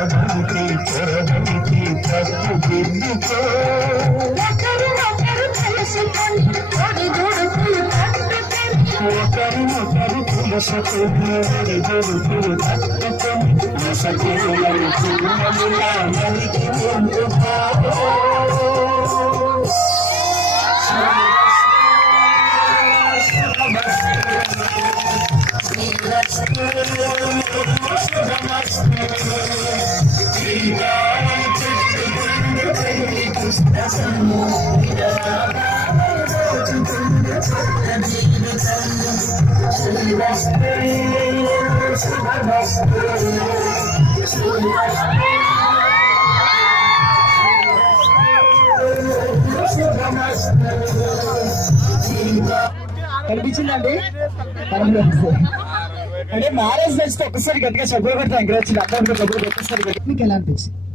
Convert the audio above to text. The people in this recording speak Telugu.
కడబంటి పొరబంటి తప్పు దిద్దుకో ఒకరినొకరు తెలుసుకొని ఒడిదుడుకులు తట్టుకొని మసకేలను పూర్ణములా నరికి ఉంటుకో కనిపించిందండి అంటే మ్యారేజ్ చేస్తే ఒక్కసారి గట్టిగా చదువు పెడతాం ఇక్కడ వచ్చింది అబ్బాయి డబ్బులు పెట్టేసరికి మీకు ఎలా అనిపించింది?